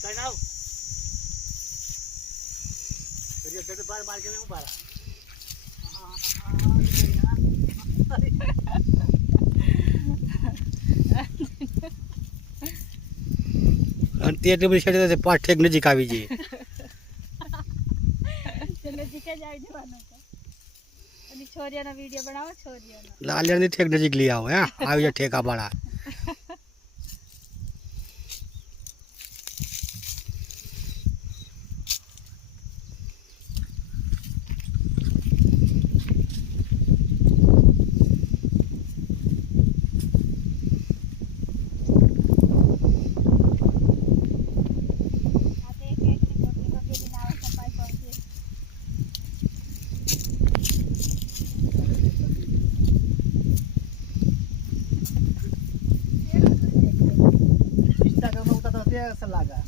काय नाव तरी एकदा बार मार्के में उभा राहा. અને તે એટલી બધી શેઠ પાંચ ઠેક નજીક આવી જઈએ ચલો જીકે જ આવી જવાનું છે અને છોરીઓનો વિડીયો બનાવો છોરીઓનો લાલિયાની ઠેક નજીક લઈ આવો હે આવી જાય ઠેકા ભાડા Instagram udah tahu dia selaga.